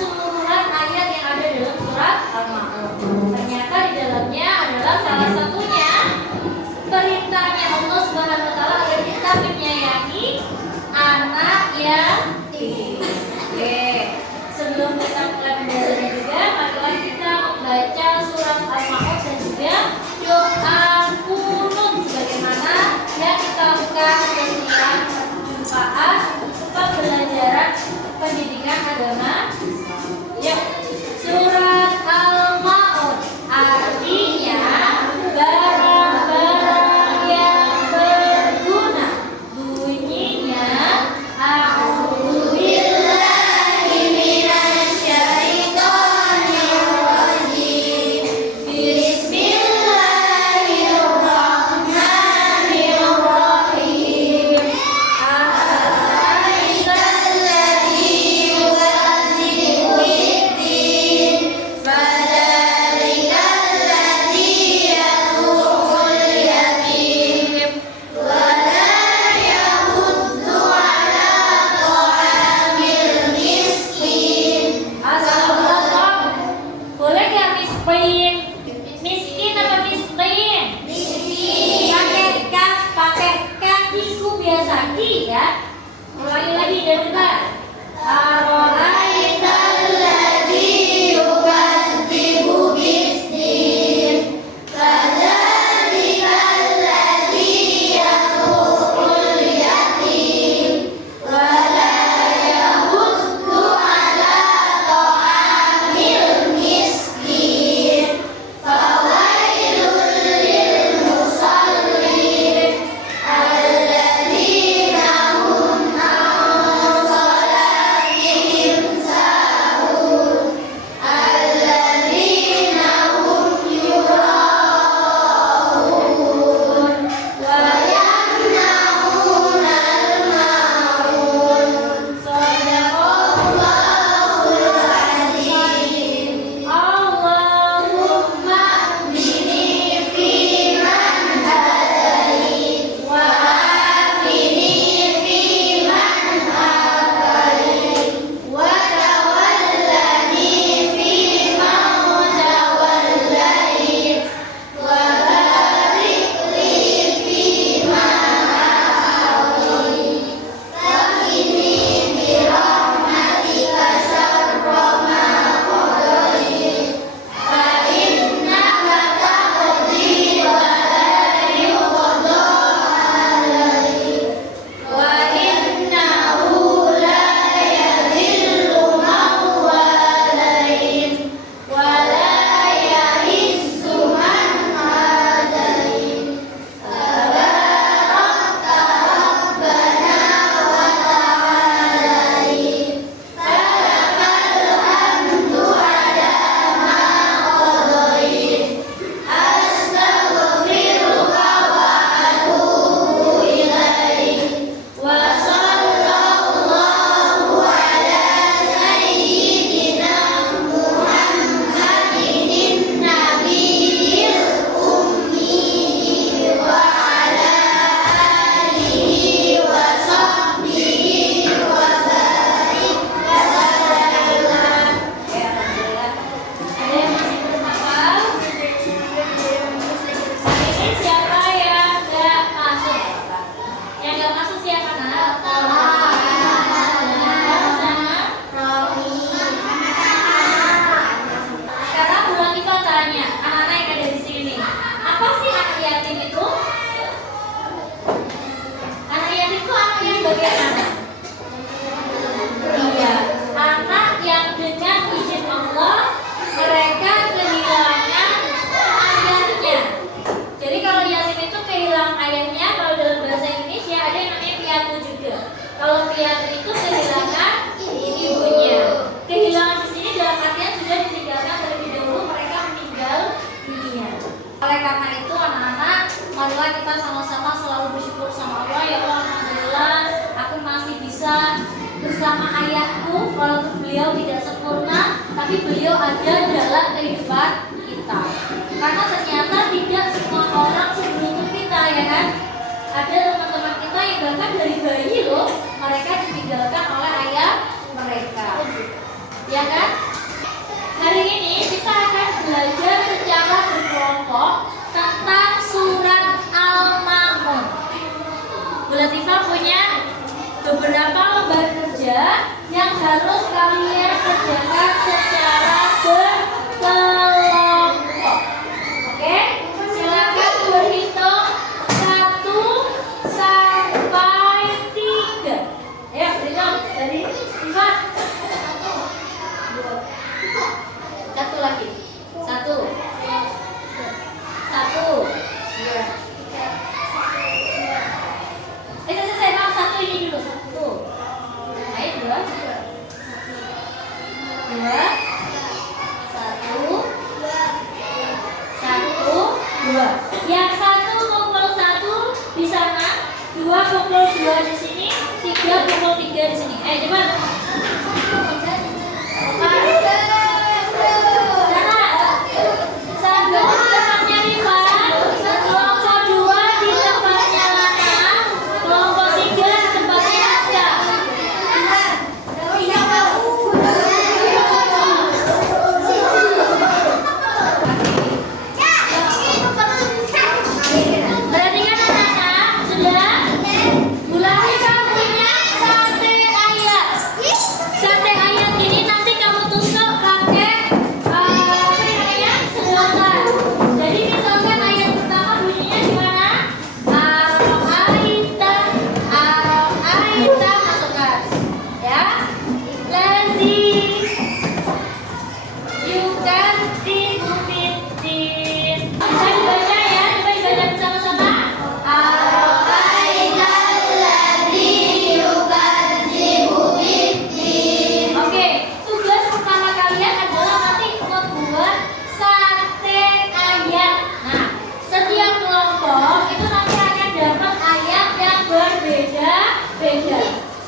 keseluruhan ayat yang ada dalam surat Al-Ma'un. Ternyata di dalamnya adalah salah satunya perintahnya Allah Subhanahu wa taala agar kita menyayangi anak yatim. Oke. Sebelum kita mulai belajarnya juga, marilah kita membaca surat Al-Ma'un dan juga doa kunut sebagaimana yang kita lakukan setiap perjumpaan pembelajaran pendidikan agama. Ya, surat Al-Ma'un artinya barang-barang yang berguna. Bunyinya a'udzubillahi minasyaitonirrajim. Bismillahirrahmanirrahim. A'aitalladzi yukadzibu biddin, fadzalikal-ladzi yad'ul yatim wa la yahuddu 'ala ta'amil miskin. Astagfirullah. Boleh nggak miskin? Miskin apa miskin? Miskin. Pakai kaf, pakai kakiku biasa ki ya. Ulangi lagi dari depan. Ara'aitalladzi yukadzibu biddin, fadzalikal-ladzi yad'ul yatim wa la yahuddu 'ala ta'amil miskin. Fawailul lil musallin alladzina hum 'an salatihim sahun alladzina hum yura'un wa yamna'unal ma'un. Shadaqallahul azim. Allahumma hdini fiman hadait wa afini fiman afait wa tawallani fiman tawallait wa barik li fima a'tait wa qini bi rahmatika syarra ma qadait fa innaka taqdi wa la yuqda 'alaik wa innahu la yadhillu man walait wa la ya'izzu man adait. Tabarakta rabbana wa ta'alait. Falakal hamdu 'ala ma qadait. Astaghfiruka wa atubu ilaik. Wa sallallahu ala sayyidina Muhammadin nabiyil ummi wa ala alihi wa sahbihi wa barik wa sallam. Ya, alhamdulillah. Ada yang masih belum hafal? Ini siapa yang nggak masuk? Yang nggak masuk siapa nak? Sekarang Bu Latifah tanya anak-anak yang ada di sini, apa sih anak yatim itu? Anak yatim itu anak yang bagaimana? Iya, anak yang dengan izin Allah mereka kehilangan ayahnya. Jadi kalau yatim itu kehilangan ayahnya, kalau dalam bahasa Indonesia ada yang namanya piatu juga. Kalau piatu itu kehilangan ibunya. Kehilangan di sini dalam artian sudah ditinggalkan terlebih dahulu, mereka meninggal dunia. Oleh karena itu anak-anak, marilah kita sama-sama selalu bersyukur sama Allah. Ya Allah, alhamdulillah aku masih bisa bersama ayahku walaupun beliau tidak sempurna, tapi beliau ada dalam kehidupan kita. Karena ternyata tidak semua orang seberuntung kita, ya kan? Ada teman-teman kita yang bahkan dari bayi loh, mereka ditinggalkan oleh ayah mereka. ya kan? Hari ini kita akan belajar secara berkelompok tentang surat Al-Ma'un. Bu Latifah punya beberapa lembar kerja yang harus kalian kerjakan secara berkelompok. Oke? Silakan berhitung 1 sampai 3. Ayo berhitung dari Ifat. 1 lagi. 1. 1. 2. Selesai, maaf, 1 ini dulu. 1. Ayo 2. 2. 1. 1. 2. Yang 1 kumpul 1 di sana, 2 kumpul 2 di sini, 3 kumpul 3 di sini. Ayo cepat.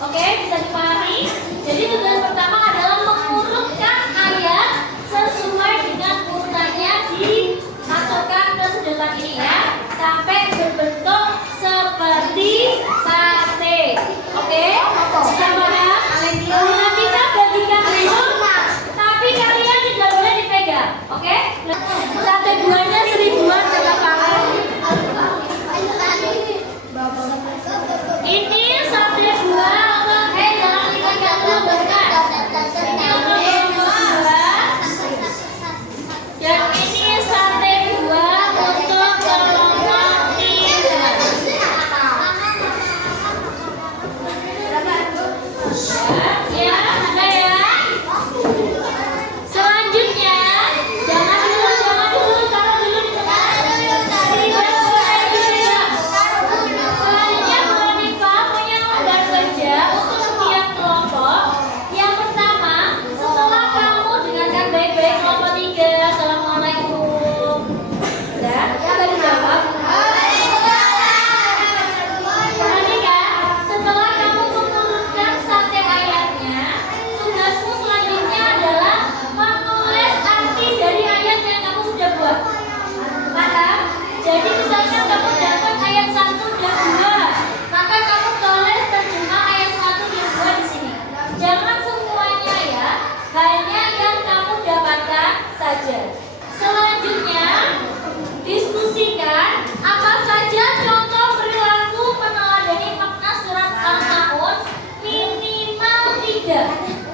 Oke, bisa dipahami? Jadi tugas pertama adalah mengurutkan ayat sesuai dengan urutannya, dimasukkan ke sedotan ini ya, sampai berbentuk seperti sate. Oke? Bisa paham? Nanti kita bagikan dulu, tapi kalian tidak boleh dipegang. Oke? Sate buahnya 1000-an kata Farhan. Ini sate buah. Yang ini sate buah untuk kelompok 3. Ya, ada ya. Selanjutnya, jangan dulu, taruh dulu di tempat. Selanjutnya, Bu Hanifah punya lembar kerja untuk setiap kelompok. Yang pertama, setelah kamu dengarkan baik-baik kelompok 3, Assalamualaikum. Udah? Kita dijawab. Perhatikan, setelah kamu mengurutkan sate ayatnya, tugasmu selanjutnya adalah menulis arti dari ayat yang kamu sudah buat. Paham? Jadi misalkan kamu dapat ayat 1 dan 2, maka kamu tulis terjemah ayat 1 dan 2 di sini. Jangan semuanya ya, hanya yang kamu dapatkan saja. Selanjutnya, diskusikan apa saja contoh perilaku meneladani makna surat Al-Ma'un minimal 3.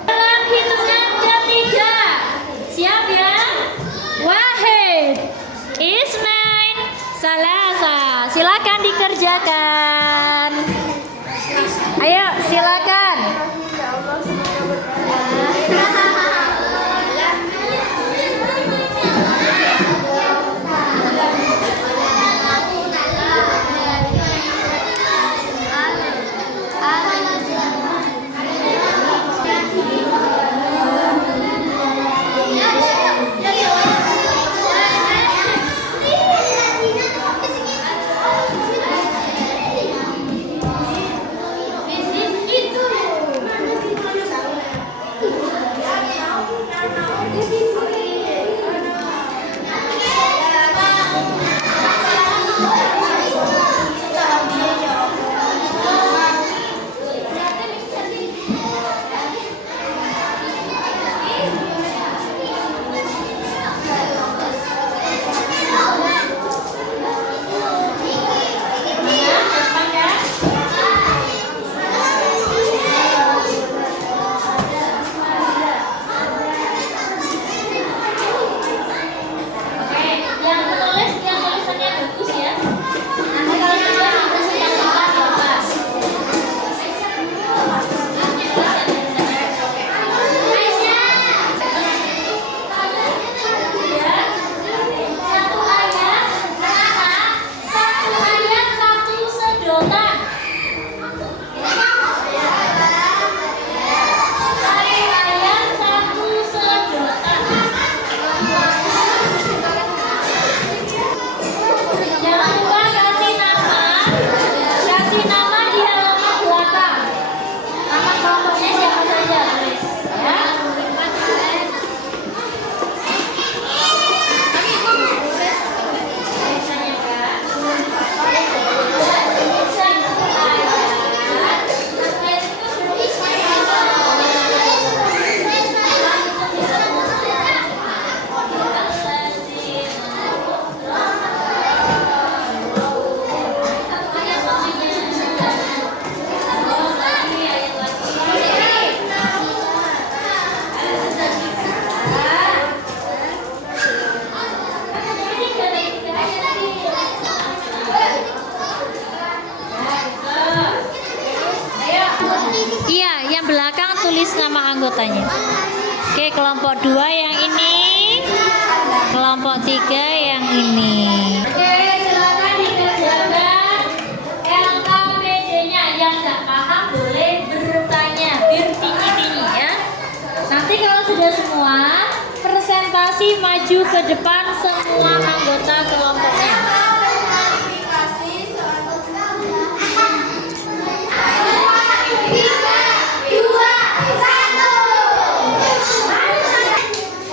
Dalam hitungan ketiga, siap ya? Wahid, Ismail, Salasa. Silakan dikerjakan. Ayo, silakan. Oke, kelompok 2 yang ini, kelompok 3 yang ini. Oke, silakan dikerjakan LKPD-nya. Yang nggak paham boleh bertanya, biar tinggi-tinggi ya. Nanti kalau sudah semua, presentasi maju ke depan semua anggota kelompoknya.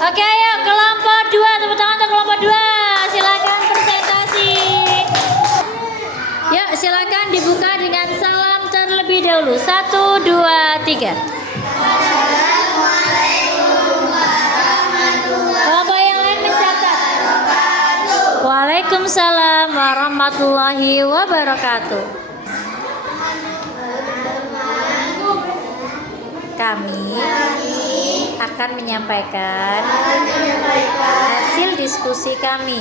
Oke, ayo kelompok 2, tepuk tangan untuk kelompok 2. Silakan presentasi. Yuk, silakan dibuka dengan salam terlebih dahulu. 1, 2, 3. Kelompok yang lain mencatat. Waalaikumsalam warahmatullahi wabarakatuh. Kami akan menyampaikan hasil diskusi kami.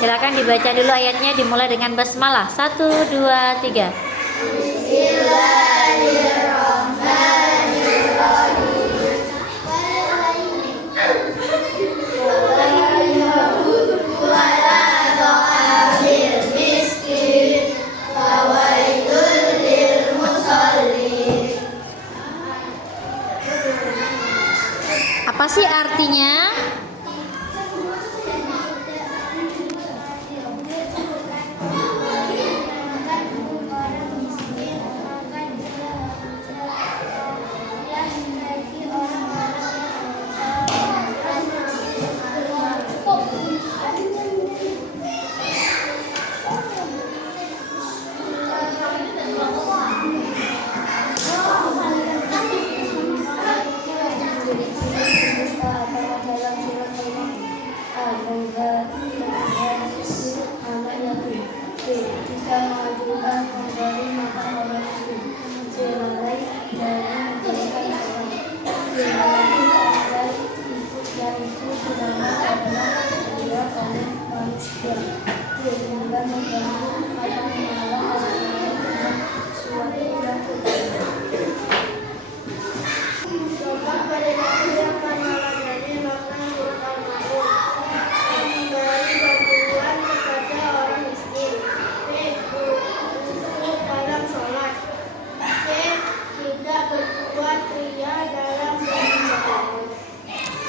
Silakan dibaca dulu ayatnya, dimulai dengan basmalah. 1, 2, 3. Apa sih artinya?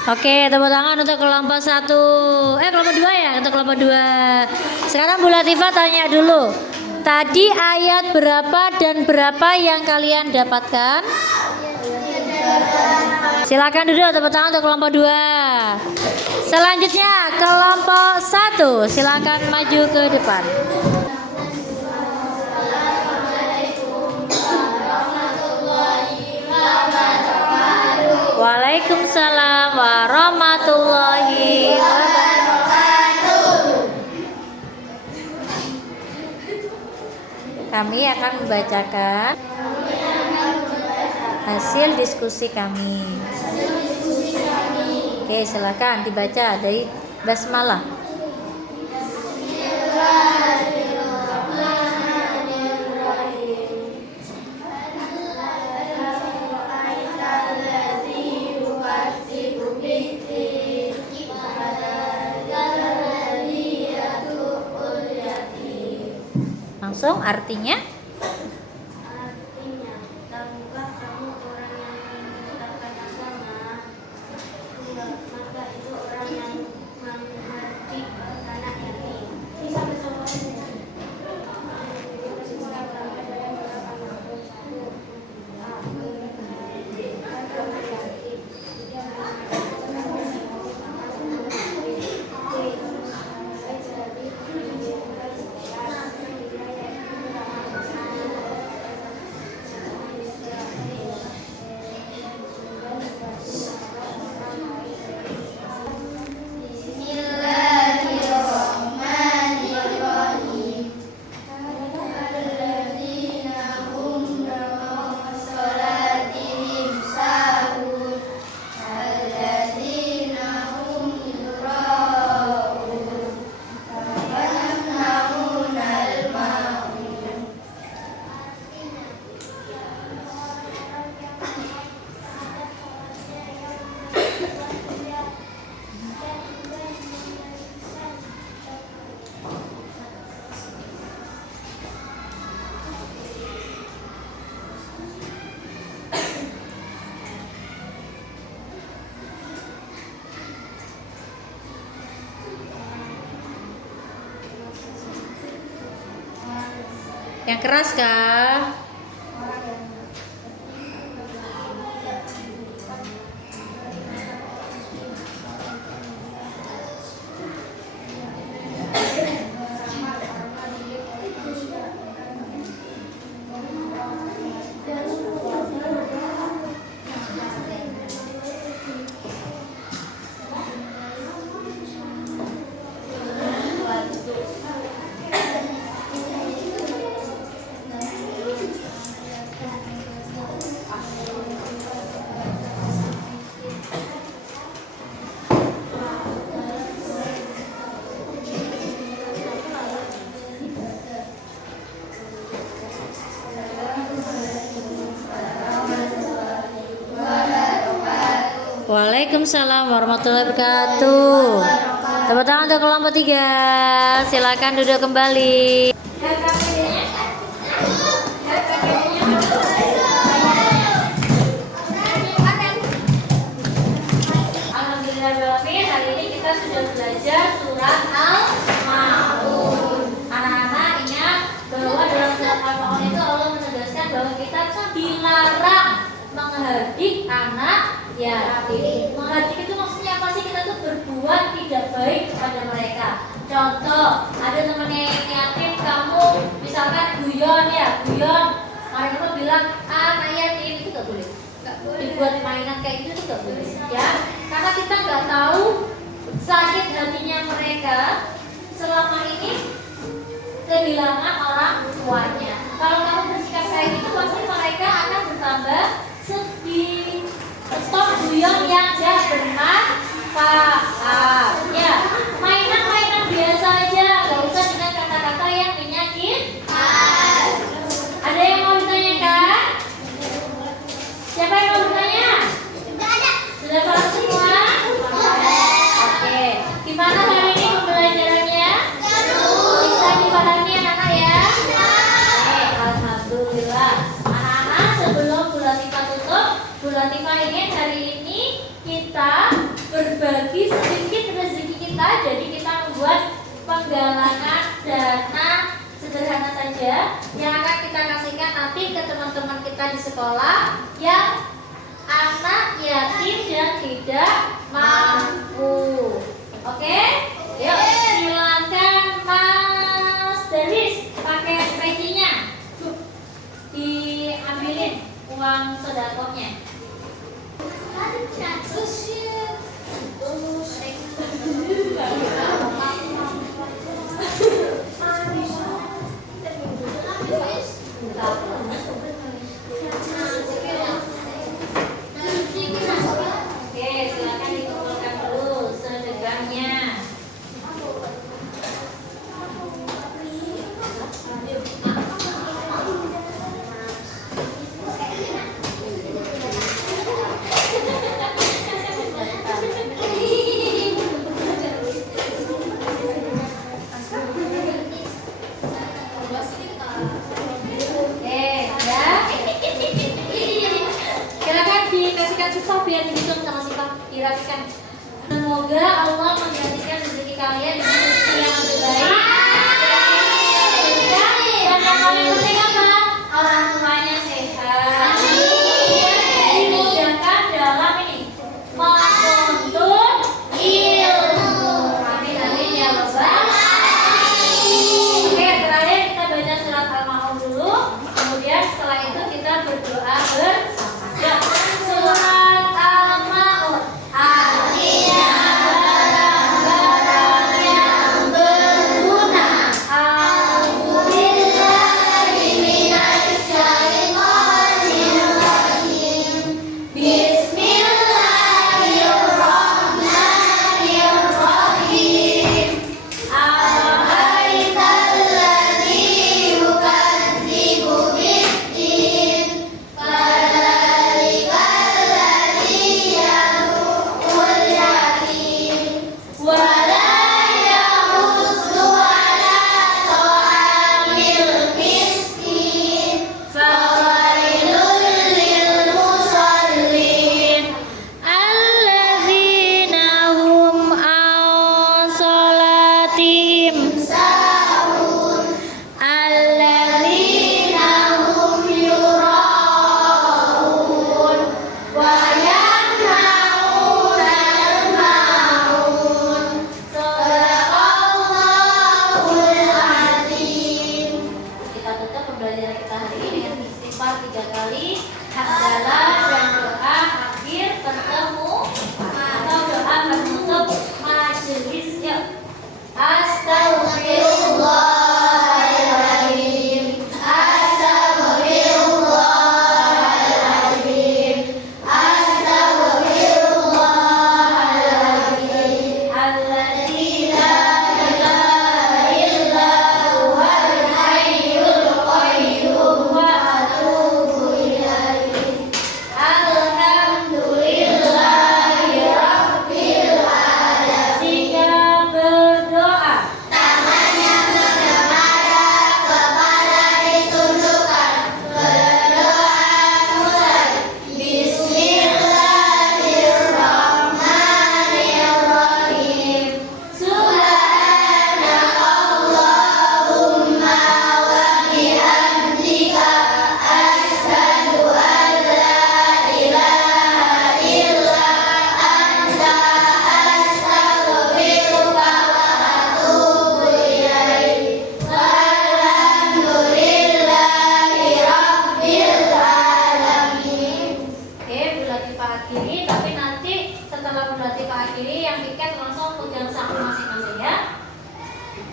Oke, tepuk tangan untuk kelompok 1. Kelompok 2 ya, untuk kelompok 2. Sekarang Bu Latifah tanya dulu. Tadi ayat berapa dan berapa yang kalian dapatkan? Silakan duduk, tepuk tangan untuk kelompok 2. Selanjutnya kelompok 1, silakan maju ke depan. Waalaikumsalam warahmatullahi wabarakatuh. Kami akan membacakan hasil diskusi kami. Oke, silakan dibaca dari basmalah. Langsung artinya? Tahukah kamu orang yang mendustakan agama, maka itu orang yang mengerti anak yatim. Yang keras kah? Waalaikumsalam warahmatullahi wabarakatuh. Tepuk tangan untuk kelompok 3. Silakan duduk kembali. Alhamdulillahirrahmanirrahim. Hari ini kita sudah belajar surat Al-Ma'un. Anak-anak ingat bahwa dalam surat Al-Ma'un itu Allah menegaskan bahwa kita dilarang menghardik anak yatim. Menghardik itu maksudnya apa sih? Kita tuh berbuat tidak baik kepada mereka. Contoh, ada temannya yang yatim, kamu misalkan guyon ya, guyon. Mereka tuh bilang, anak yatim itu gak boleh. Dibuat mainan kayak gitu tuh gak boleh. Ya, karena kita nggak tahu sakit hatinya mereka selama ini kehilangan orang tuanya. Kalau kamu bersikap kayak gitu, pasti mereka akan bertambah sedih. Stop guyon yang gak bermanfaat. Ya, mainan-mainan biasa aja, gak usah dengan kata-kata yang menyakitkan. Ada yang mau ditanyakan? Siapa yang mau bertanya? Sudah paham semua? Oke. Gimana hari ini pembelajarannya? Bisa dipahami anak-anak ya? Oke, alhamdulillah. Anak-anak, sebelum Bu Latifah tutup, Bu Latifah ingin hari ini kita berbagi sedikit rezeki kita. Jadi kita membuat penggalangan dana sederhana saja yang akan kita kasihkan nanti ke teman-teman kita di sekolah yang anak yatim dan tidak mampu. Oke? Yuk, silakan Mas Deris pakai pecinya. Diambilin uang sedekahnya. Oke, silakan dikumpulkan dulu sedekahnya. Susah biar dihitung sama sifat dirapikan. Semoga Allah menggantikan rezeki kalian dengan rezeki yang lebih baik. Dan yang paling penting apa? Orang tuanya sehat. Dimudahkan dalam ini menuntut ilmu. Amin amin ya Rabbal alamin. Oke, terakhir kita baca surat Al-Ma'un dulu. Kemudian setelah itu kita berdoa bersama. Surat Al-Ma'un. Artinya barang-barang yang berguna. Alhamdulillahirrahmanirrahim. lagi, tapi nanti setelah Bunda Tika akhiri yang piket langsung pegang sapu masing-masing ya.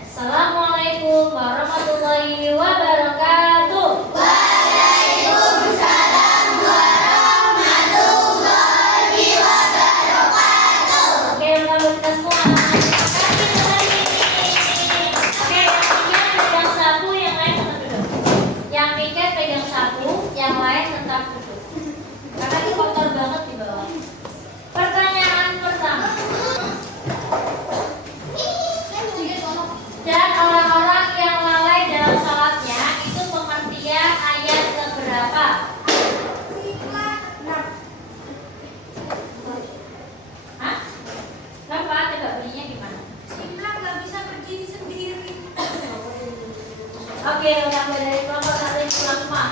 Assalamualaikum warahmatullahi wabarakatuh. Waalaikumsalam warahmatullahi wabarakatuh. Oke, kalau kita semua terima kasih hari ini. Oke, yang piket pegang sapu, yang lain tetap duduk. Yang piket pegang sapu, yang lain tetap duduk. Karena ini kotor banget di bawah. Pertanyaan pertama. Dan orang-orang yang lalai dalam salatnya itu pengertian ayat keberapa? Hah? Kenapa? Coba bunyinya gimana? Simla nggak bisa berdiri sendiri. Oke, sampai dari kelompok satu yang pulang semua.